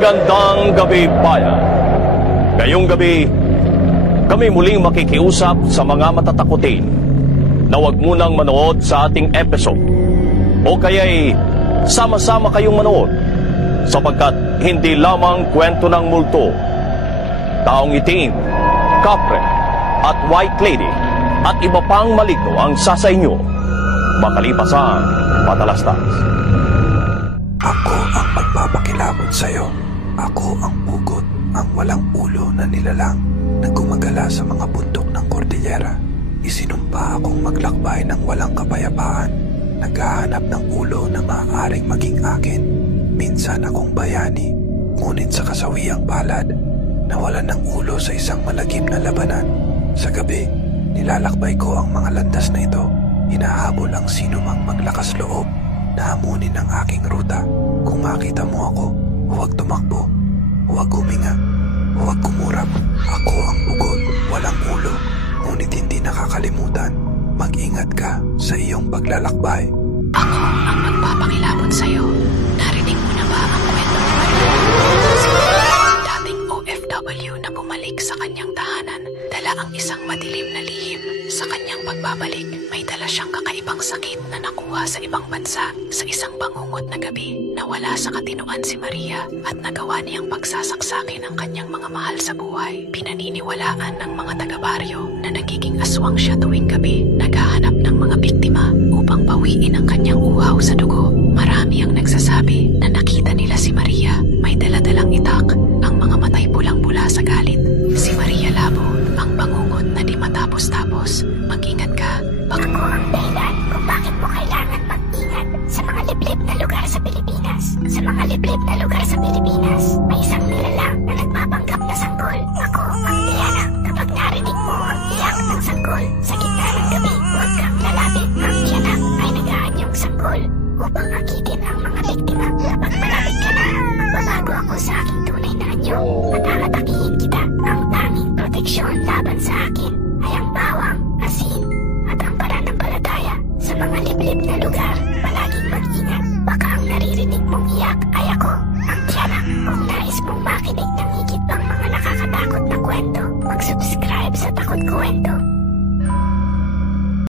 Gandang gabi, bayan. Ngayong gabi, kami muling makikiusap sa mga matatakutin na huwag munang manood sa ating episode o kaya'y sama-sama kayong manood sapagkat hindi lamang kwento ng multo, taong itim, kapre at white lady at iba pang maligno ang sasa inyo, makalipasan patalastas. Ako ang magpapakilabot sa'yo. Ako ang pugot, ang walang ulo na nilalang na gumagala sa mga bundok ng Cordillera. Isinumpa akong maglakbay ng walang kapayapaan, naghahanap ng ulo na maaaring maging akin. Minsan akong bayani, ngunit sa kasawiang palad, nawalan ng ulo sa isang malagim na labanan. Sa gabi, nilalakbay ko ang mga landas na ito. Hinahabol ang sinumang maglakas loob na hamunin ang aking ruta. Kung makita mo ako, huwag tumakbo, huwag huminga, huwag kumurap. Ako ang bugod, walang ulo, ngunit hindi nakakalimutan. Mag-ingat ka sa iyong paglalakbay. Ako ang magpapakilabot sa'yo. Narinig mo na ba ang kwento ni Maria? Dating OFW na bumalik sa kanyang tahanan, dala ang isang madilim na lihim. Sa kanyang pagbabalik, may dala siyang kakaibang sakit na nakuha sa ibang bansa. Sa isang bangungot na gabi, nawala sa katinuan si Maria at nagawa niyang pagsasaksakin ang kanyang mga mahal sa buhay. Pinaniniwalaan ng mga taga-baryo na nagiging aswang siya tuwing gabi, naghahanap ng mga biktima upang bawiin ang kanyang uhaw sa dugo. Marami ang nagsasabi na nakita nila si Maria. May dala-dalang itak, ang mga matay pulang-pula sa galit. Si Maria Labo, ang bangungot na di matapos-tapos. Mag-ingat ka. Ako ang dahilan kung bakit mo kailangan mag-ingat sa mga liblib na lugar sa Pilipinas. Sa mga liblib na lugar sa Pilipinas, may isang nilalang na nagpapanggap na sanggol. Ako ang tiyanak. Kapag narinig mo ang iyak ng sanggol sa gitna ng gabi, huwag kang lalapit. Ang tiyanak ay nag-aanyong sanggol upang akitin ang mga biktima. Kapag malapit ka na, magbabago ako sa aking tunay na anyo at aatakihin kita. Ang tanging proteksyon laban sa akin ay ang bawang, asin, at ang pananampalataya. Sa mga liblib na lugar, palaging mag-ingat. Baka ang naririnig mong iyak ay ako, ang tiyanak. Kung nais mong makinig ng higit pang mga nakakatakot na kwento, mag-subscribe sa Takot Kwento